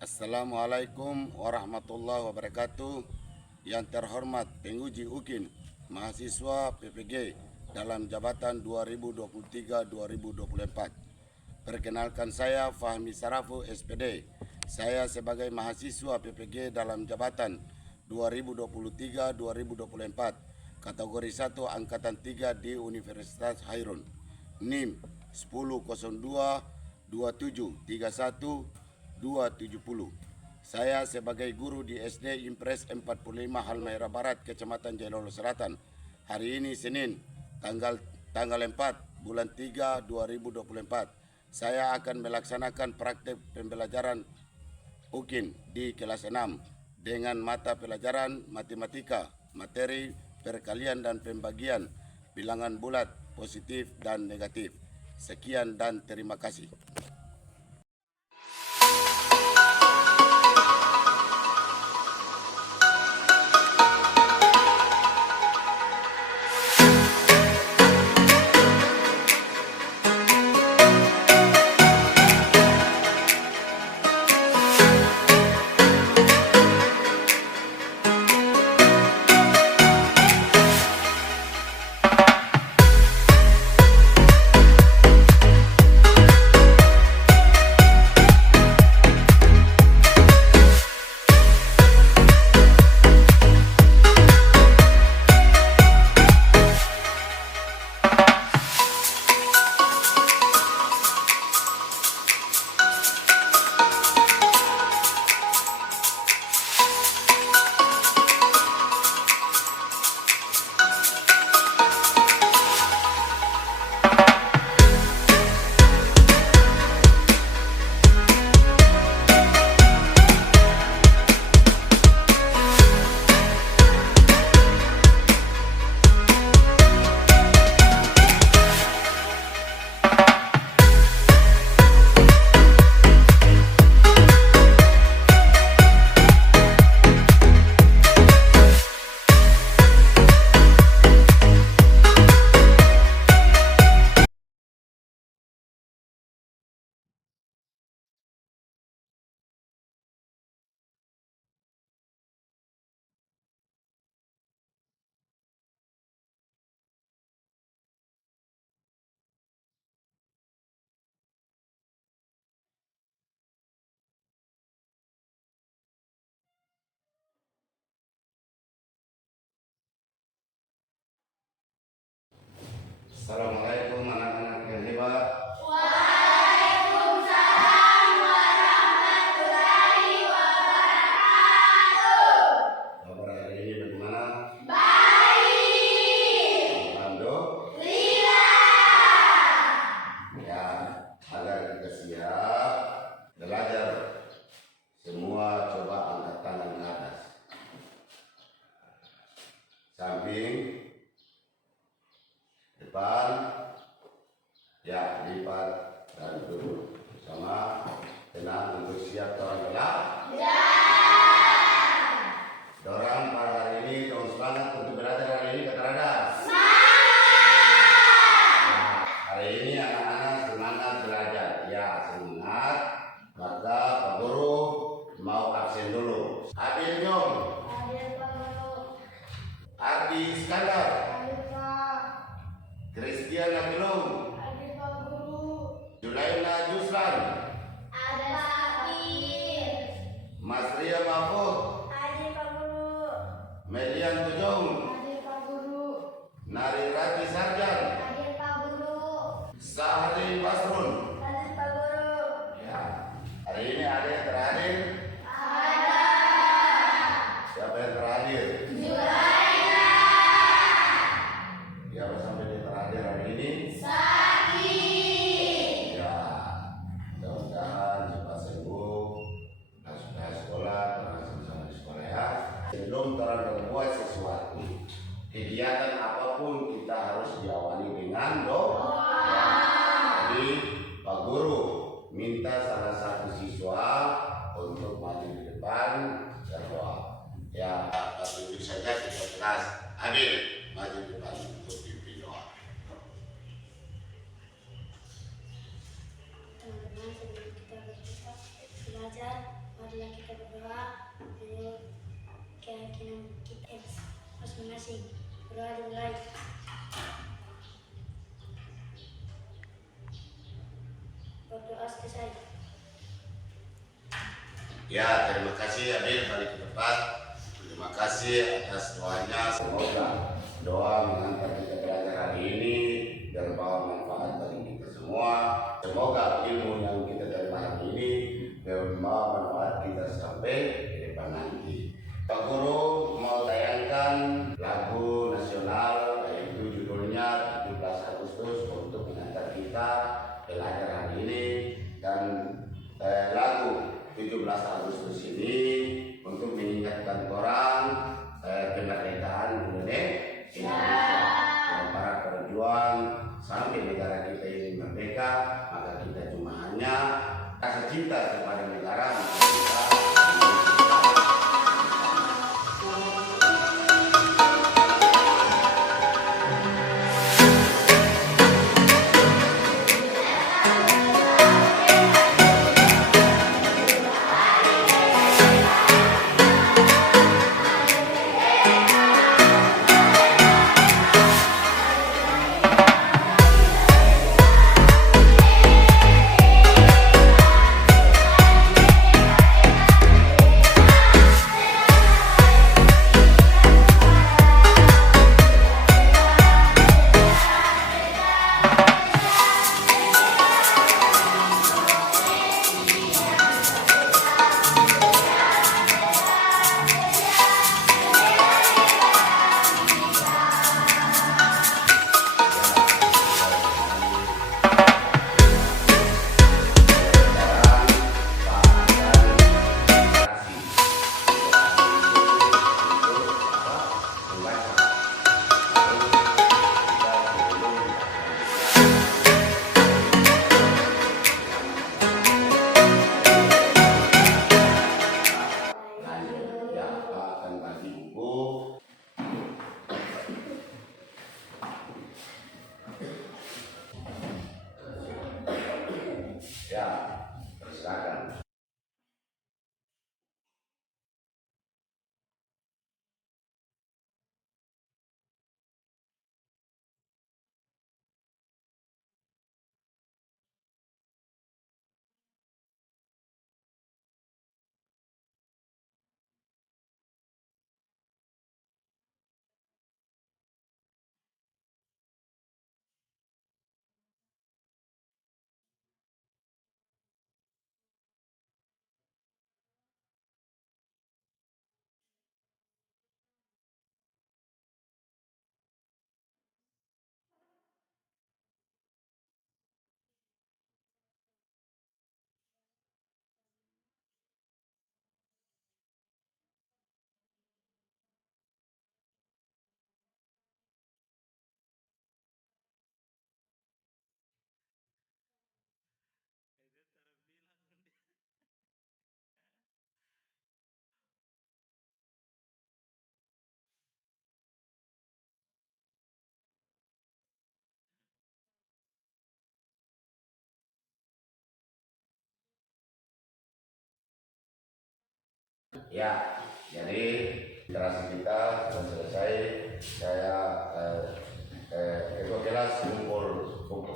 Assalamualaikum warahmatullahi wabarakatuh. Yang terhormat penguji UKIN mahasiswa PPG dalam jabatan 2023-2024. Perkenalkan, saya Fahmi Sarafu SPD. Saya sebagai mahasiswa PPG dalam jabatan 2023-2024 kategori 1 angkatan 3 di Universitas Hairun. NIM 1002 2731 270. Saya sebagai guru di SD Impres 45 Halmahera Barat, Kecamatan Jailolo Selatan. Hari ini Senin, tanggal 4 bulan 3 2024. Saya akan melaksanakan praktek pembelajaran UKIN di kelas 6 dengan mata pelajaran matematika, materi perkalian dan pembagian, bilangan bulat, positif dan negatif. Sekian dan terima kasih. Assalamualaikum anak-anak yang hebat. Waalaikumsalam warahmatullahi wabarakatuh. Kabar hari ini bagaimana? Baik. Alhamdulillah. Ya, agar kita siap belajar, semua coba angkat tangan ke atas. Samping, depan, ya, lipat dan duduk sama, tenang untuk siap orang gelap. Ya. Dorang pada hari ini dong semangat untuk belajar hari ini, kata Rada. Semangat. Hari ini anak-anak semangat belajar, ya semangat. Maka Pak Guru mau absen dulu. Adil Jom, Hadir Pak Guru. Ardi Iskandar, Hadir Pak. Christian Agelung, Hadir Pak Guru. Julaina Juslan, Ada Sakir. Mas Ria Mahfud, Hadir Pak Guru. Melian Tujung, Hadir Pak Guru. Nari Rati Sarjan, Hadir Pak Guru. Sahri Basrun. Hadir Pak Guru. Ya, hari ini ada yang terakhir. Ada. Siapa yang terakhir? Julaina. Ya, sampai di terakhir hari ini. Sakit. Ya, mudah-mudahan cepat sembuh dan sudah sekolah, terang sama di sekolah ya. Sebelum terang berbuat sesuatu, kegiatan apapun kita harus diawali dengan doa. Jadi Pak Guru minta salah satu siswa untuk maju di depan berdoa. Ya, tunjuk saja kita kelas. Adil, maju di depan untuk pimpin doa. Teman-teman, sebelum kita belajar, marilah kita berdoa menurut keyakinan kita masing-masing. Berdoa dimulai. Berdoa selesai. Ya, terima kasih Adil balik ke tempat. Terima kasih atas doanya. Semoga doa mengantar kita belajar hari ini berbawa manfaat bagi kita semua. Semoga ilmu yang kita terima hari ini berbawa manfaat kita sampai ke depan nanti. Pak Guru mau tayangkan lagu nasional, yaitu judulnya 17 Agustus untuk mengantar kita belajar hari ini, dan lagu 17 Agustus ini untuk mengingatkan orang kemerdekaan Indonesia dan para perjuang sampai negara kita ini merdeka. Maka kita cuma hanya rasa cinta kepada negara, maka kita persilakan. Ya, jadi interaksi kita sudah selesai. Saya ketua kelas kumpul buku.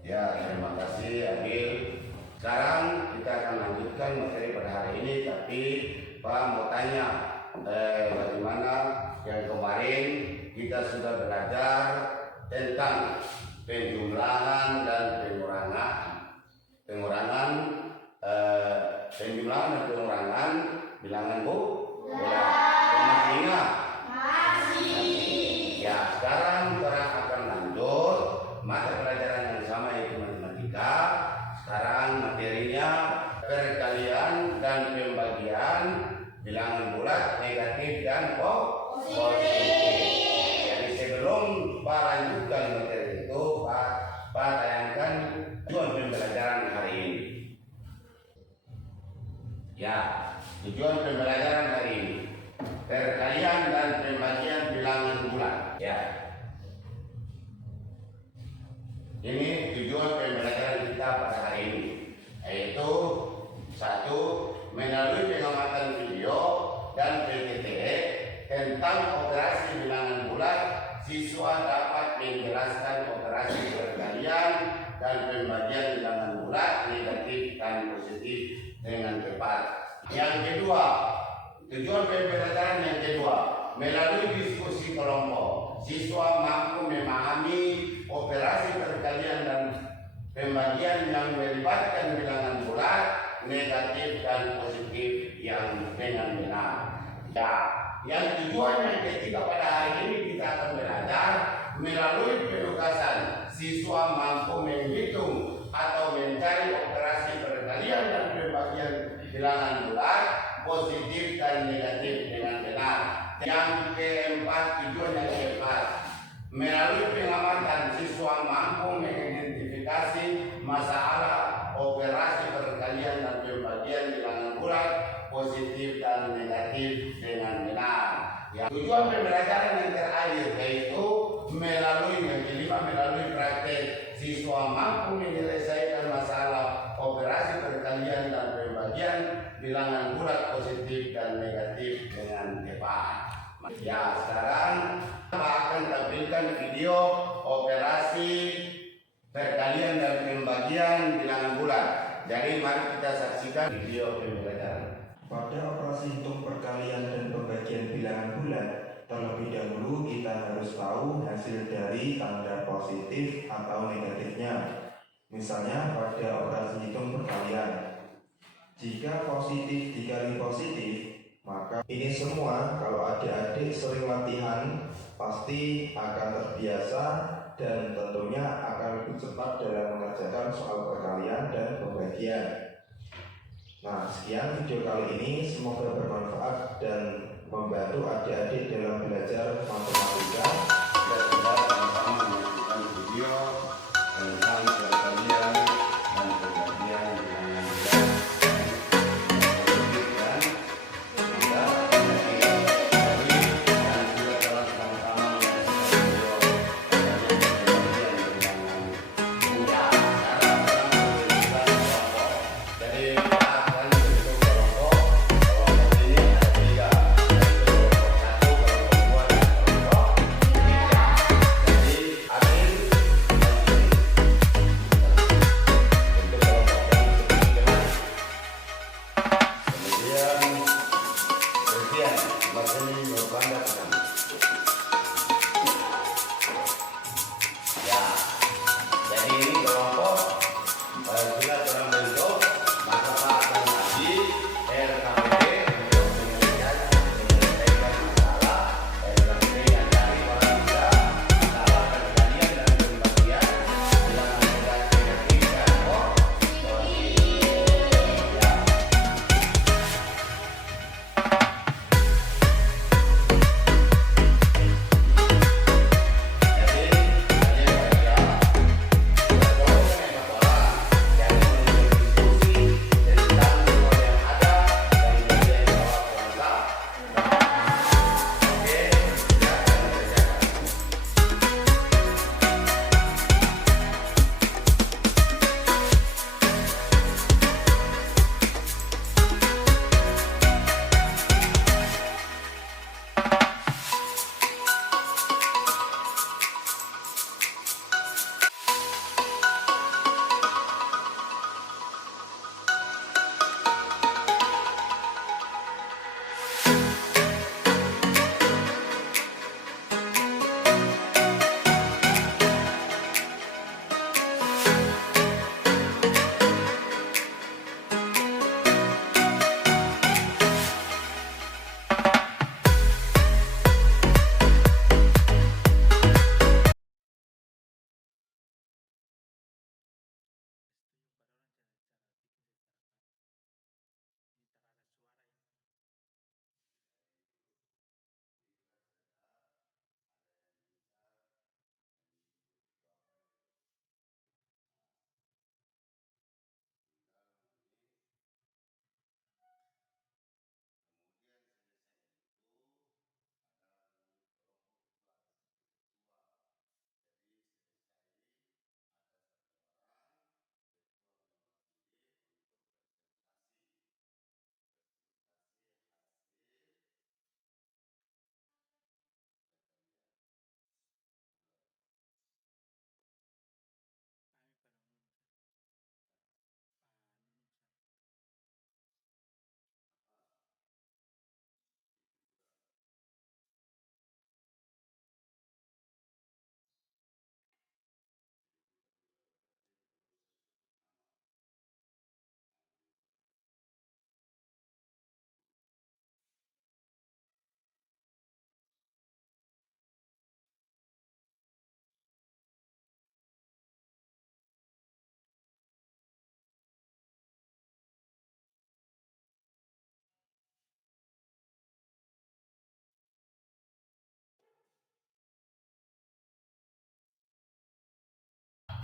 Ya, terima kasih Adil. Sekarang kita akan lanjutkan materi pada hari ini, tapi Pak mau tanya bagaimana yang kemarin kita sudah belajar tentang penjumlahan dan pengurangan bilangan Bu? Ya, masih ingat? Masih. Ya, sekarang kita akan lanjut mata pelajaran yang sama, yaitu matematika. Sekarang materinya perkalian dan pembagian bilangan bulat, negatif dan positif. Jadi sebelum Pak lanjutkan materi itu, Pak tayangkan tujuan pembelajaran hari ini. Ya, tujuan pembelajaran hari ini perkalian dan pembagian bilangan bulat. Ya. Ini tujuan pembelajaran kita pada hari ini, yaitu satu, melalui pengamatan video dan PTTE tentang operasi bilangan bulat, siswa dapat menjelaskan operasi perkalian dan pembagian bilangan bulat negatif dan positif dengan tepat. Yang kedua, tujuan pembelajaran yang kedua, melalui diskusi kelompok, siswa mampu memahami operasi perkalian dan pembagian yang melibatkan bilangan bulat, negatif dan positif yang dengan benar. Ya, yang tujuan yang ketiga pada hari ini kita akan belajar melalui penugasan, siswa mampu menghitung atau mencari operasi perkalian dan pembagian bilangan bulat, positif dan negatif dengan benar. Yang keempat, tujuan yang keempat, melalui pengamatan, siswa mampu mengidentifikasi masalah operasi perkalian dan pembagian bilangan bulat, positif dan negatif dengan benar. Yang tujuan pembelajaran yang terakhir yaitu melalui yang kelima, melalui praktek, siswa mampu menyelesaikan masalah operasi perkalian dan pembagian bilangan bulat, positif dan negatif dengan tepat. Ya, sekarang kita akan tampilkan video operasi perkalian dan pembagian bilangan bulat. Jadi mari kita saksikan video pembelajaran. Pada operasi hitung perkalian dan pembagian bilangan bulat, terlebih dahulu kita harus tahu hasil dari tanda positif atau negatifnya. Misalnya pada operasi hitung perkalian, jika positif dikali positif, maka ini semua kalau adik-adik sering latihan pasti akan terbiasa dan tentunya akan lebih cepat dalam mengerjakan soal perkalian dan pembagian. Nah, sekian video kali ini, semoga bermanfaat dan membantu adik-adik dalam belajar matematika. Kita sudah sama-sama menyaksikan video tentang perkalian dan pembagian bilangan bulat.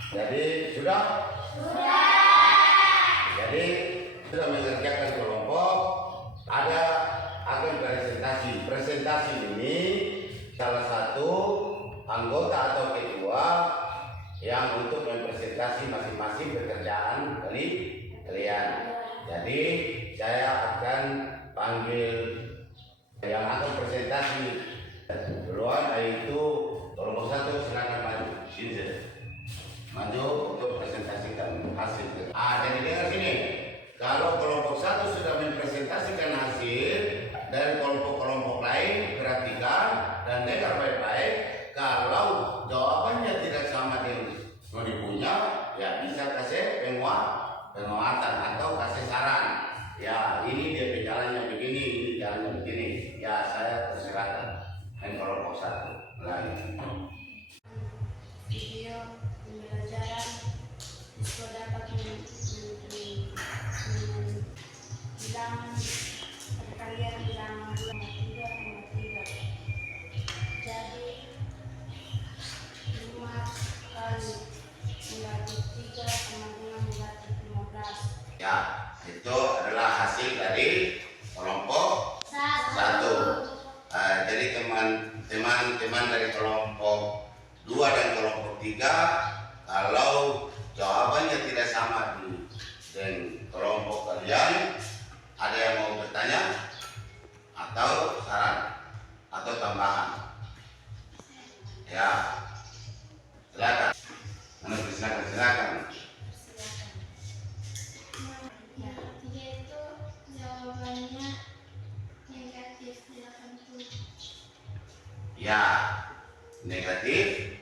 Jadi sudah? Jadi sudah mengerjakan kelompok, ada akan presentasi. Presentasi ini salah satu anggota atau ketua yang untuk mempresentasi masing-masing pekerjaan kalian. Jadi saya akan panggil yang akan presentasi duluan, yaitu kelompok 1. Silakan maju. Maju untuk presentasikan hasil. Jadi dengar sini. Kalau kelompok 1 sudah mempresentasikan hasil dari kelompok-kelompok lain, perhatikan dan dengar baik-baik. Kalau jawabannya tidak sama dengan yang punya, ya bisa kasih penguatan atau kasih saran. Ya, ini dia jalannya begini, ini jalannya begini. Ya, saya persilakan. Dan kelompok 1 lagi. Video pembelajaran siswa dapat bilangan perkalian bilangan bulan 3,3. Jadi 5 kali negatif 3 sama dengan negatif 15. Ya, itu adalah hasil dari kelompok 1. Jadi teman-teman dari kelompok 2 dan kelompok 3, kalau jawabannya tidak sama dengan kelompok kalian, ada yang mau bertanya atau saran atau tambahan? Ya, silakan. Silakan. Yang ketiga itu jawabannya negatif 80. Ya, negatif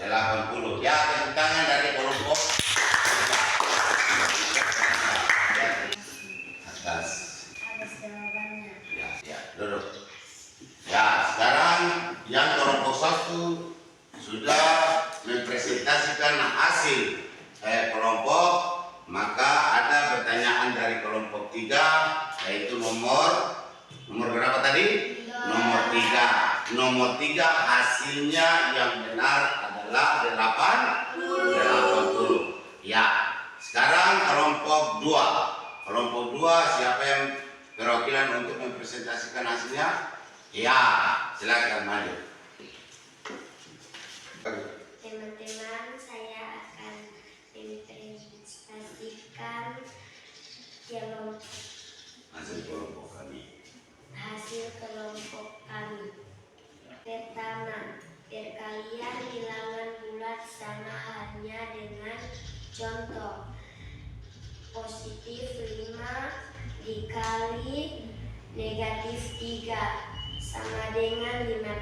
80. Ya, tepuk tangan dari kelompok atas. Atas jawabannya. Ya, duduk. Ya, sekarang yang kelompok 1 sudah mempresentasikan hasil kelompok, maka ada pertanyaan dari kelompok 3, yaitu nomor berapa tadi? Nomor 3. Nomor 3 hasilnya yang benar adalah 80. Ya. Sekarang kelompok 2. Kelompok 2 siapa yang perwakilan untuk mempresentasikan hasilnya? Ya, silakan maju. Teman-teman, saya akan mempresentasikan Hasil kelompok kami. Pertama, perkalian bilangan bulat sama halnya dengan contoh. Positif 5 dikali negatif 3 sama dengan 15.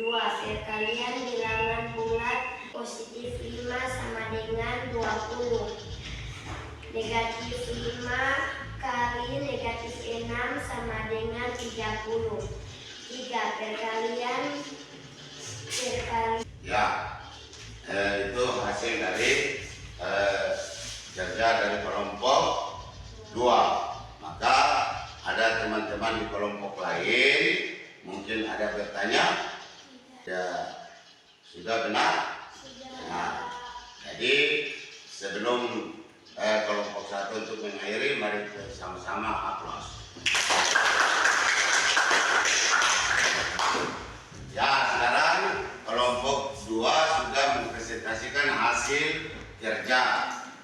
2. Perkalian bilangan bulat positif 5 sama dengan 20. Negatif 5 kali negatif 6 sama dengan 30. 3. Perkalian Ya, itu hasil dari kerja dari kelompok 2. Maka ada teman-teman di kelompok lain mungkin ada bertanya. Ya, sudah benar? Nah, jadi sebelum kelompok 1 untuk mengakhiri, mari kita sama-sama aplaus. Ya, sekarang kelompok 2 sudah mempresentasikan hasil kerja.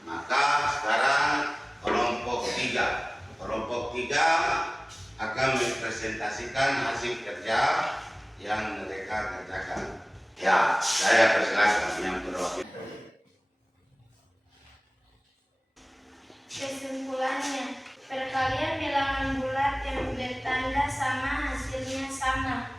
Maka sekarang kelompok 3. Kelompok 3 akan mempresentasikan hasil kerja yang mereka kerjakan. Ya, saya persilakan yang berwakil. Kesimpulannya, perkalian bilangan bulat yang bertanda sama hasilnya sama.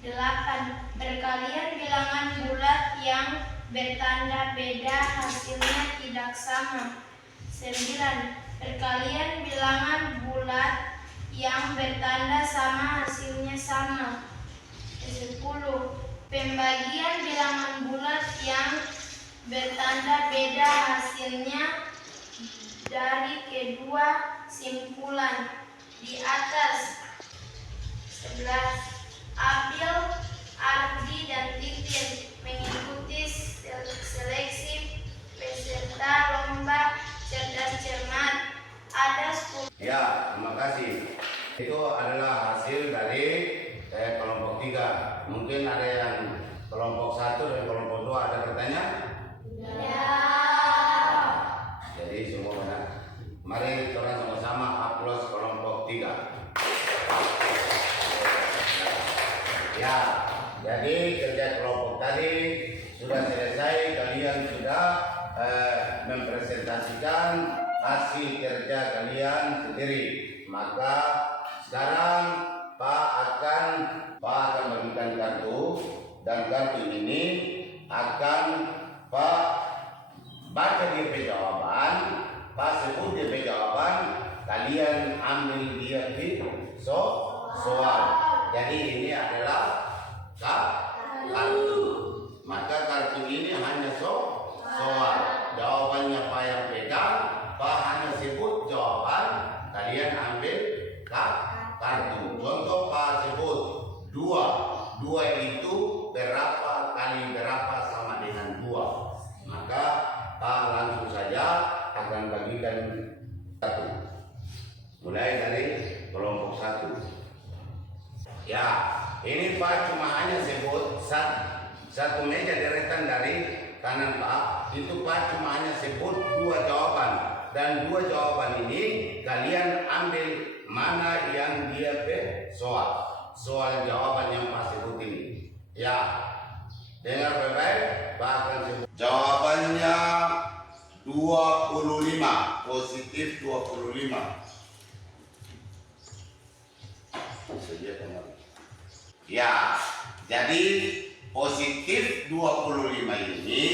8. Perkalian bilangan bulat yang bertanda beda hasilnya tidak sama. 9. Perkalian bilangan bulat yang bertanda sama hasilnya sama. 10. Pembagian bilangan bulat yang bertanda beda hasilnya dari kedua simpulan di atas. 11. Abil, Ardi, dan Titin mengikuti Itu adalah hasil dari kelompok 3. Mungkin ada yang kelompok 1 dan kelompok 2 ada pertanyaan? Jadi semua benar. Mari kita sama-sama hapus kelompok 3. Ya, jadi kerja kelompok tadi sudah selesai. Kalian sudah mempresentasikan hasil kerja kalian sendiri. Maka sekarang Pak akan bagikan kartu, dan kartu ini akan Pak baca dia jawaban, Pak sebut dia jawaban, kalian ambil dia di soal. Jadi ini adalah kartu. Maka kartu ini hanya soal. Jawabannya Pak yang pegang, Pak hanya sebut jawaban, kalian ambil kartu. Contoh Pak sebut 2. 2 itu berapa kali berapa sama dengan 2. Maka Pak langsung saja akan bagikan satu. Mulai dari kelompok 1. Ya, ini Pak cuma hanya sebut satu meja deretan dari kanan Pak. Itu Pak cuma hanya sebut 2 jawaban. Dan 2 jawaban ini kalian ambil mana yang dia soal jawaban yang Pak sebut ini. Ya, dengar baik-baik. Pak akan sebut jawabannya 25, positif 25. Ya, jadi positif 25 ini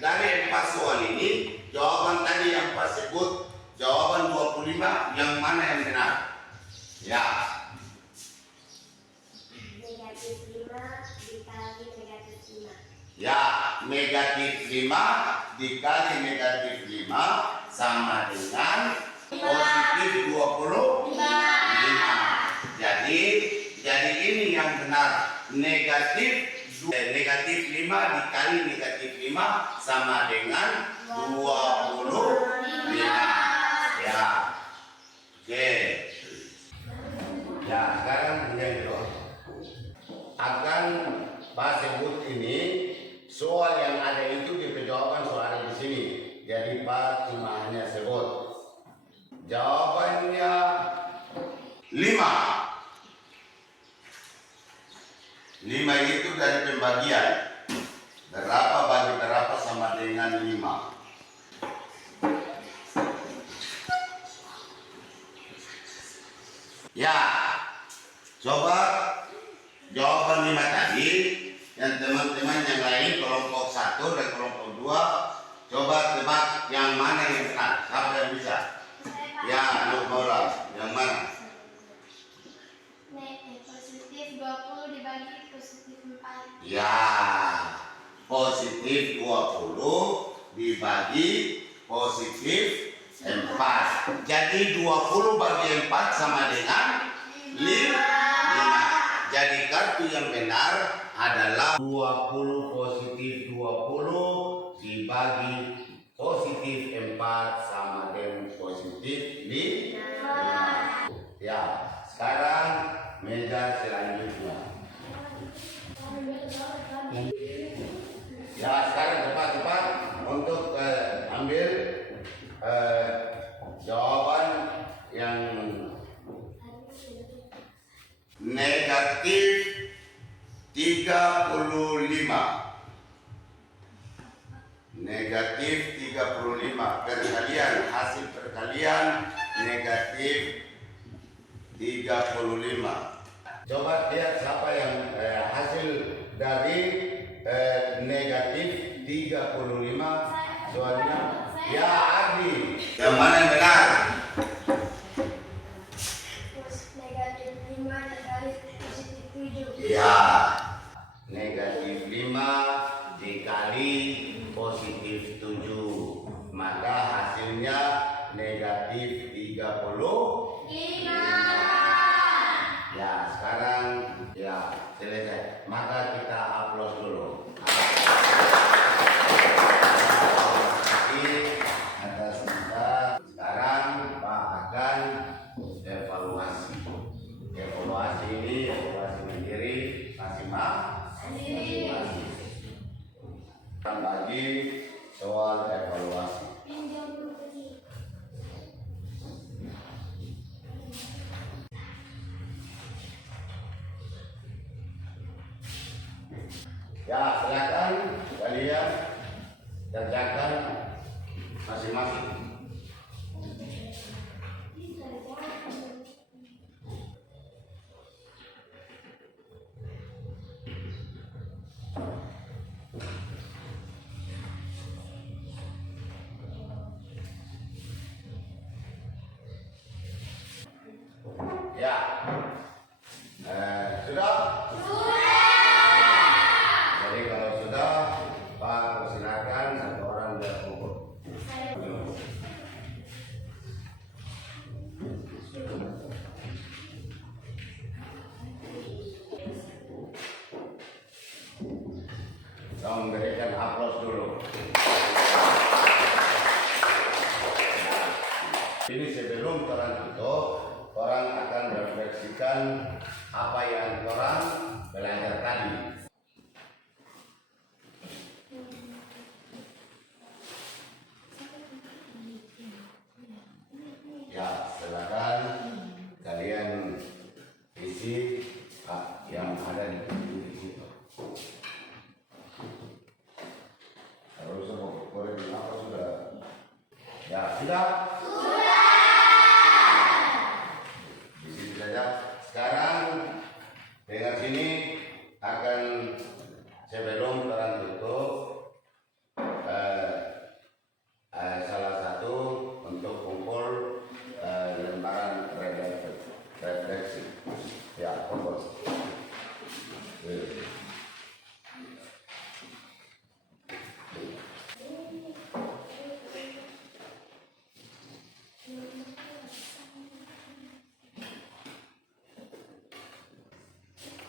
dari 4 soal ini, jawaban tadi yang Pak sebut jawaban 25 yang mana yang benar? Ya. Negatif 5 dikali negatif 5. Ya, negatif 5 dikali negatif 5 sama dengan positif 25. Jadi ini yang benar. Negatif 5 dikali negatif 5 sama dengan 25. Ya. Oke. Ya, sekarang yang kedua. Akan Pak sebut ini soal yang ada itu jawaban soal ada di sini. Jadi Pak cuma hanya sebut jawabannya 5. 5 itu dari pembagian. Berapa bagi berapa sama dengan 5. Ya, coba jawaban 5 tadi. Yang teman-teman yang lain kelompok 1 dan kelompok 2, coba tebak yang mana yang benar. Siapa yang bisa? Ya, Nur Maula, yang mana? Positif 20 dibagi positif 4. Ya, positif 20 dibagi positif 4. Jadi 20 bagi 4 sama dengan 5. Jadi kartu yang benar adalah 20 positif 20 dibagi positif 4 sama dengan positif 5. Ya, sekarang meja selanjutnya. Ya, sekarang cepat-cepat untuk ambil jawaban yang negatif 35. Negatif 35 perkalian, hasil perkalian negatif 35. Coba lihat siapa yang hasil dari negatif 35 soalnya. Ya, Adi. Yang mana yang benar? Negatif 5 dikali positif 7. Ya, negatif 5 dikali positif 7. Maka hasilnya negatif 35. Ya, sekarang ya selesai. Maka kita upload dulu. Atas kita sekarang Pak akan evaluasi. akan bagi soal evaluasi. Ya, silakan kalian kerjakan masing-masing. Ya, sudah? Jadi kalau sudah, Pak persilakan satu orang berkumpul. Kita memberikan aplaus dulu. Ini sebelum orang tutup, orang akan refleksikan apa yang orang belajar tadi. Ya, silakan kalian isi yang ada di situ. Harus apa sudah? Ya, sudah. Di situ saja. Sekarang dengan sini akan sebelum orang tutup salah satu untuk kumpul lembaran refleksi. Ya, kumpul.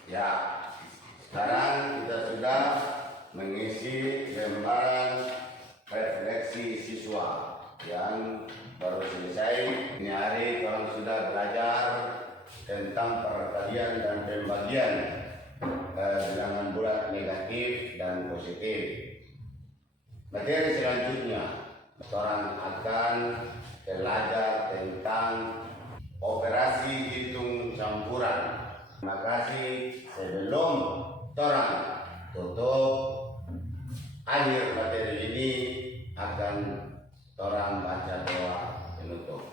Ya, sekarang kita sudah mengisi lembaran refleksi siswa yang baru selesai. Ini hari orang sudah belajar tentang perkalian dan pembagian bilangan bulat negatif dan positif. Materi selanjutnya, orang akan belajar tentang operasi hitung campuran. Terima kasih. Sebelum orang tutup akhir materi ini akan orang baca doa penutup.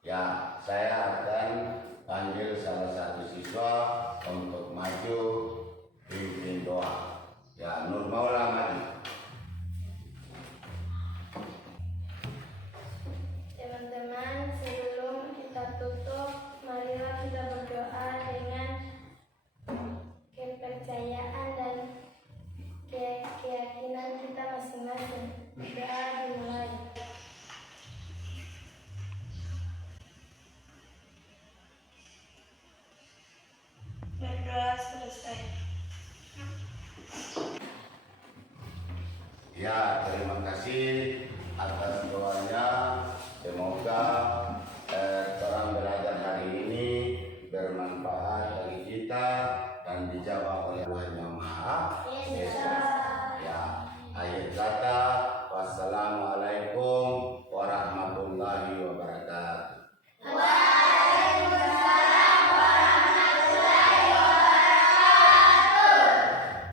Ya, saya akan panggil salah satu siswa untuk maju pimpin doa. Ya, Nur Maula maju. Teman-teman, sebelum kita tutup, marilah kita berdoa dengan kepercayaan dan keyakinan kita masing-masing. Doa dimulai. Berdoa selesai. Ya, terima kasih atas doanya. Semoga orang belajar hari ini bermanfaat bagi kita dan dijawab oleh Tuhan Yang Maha Esa.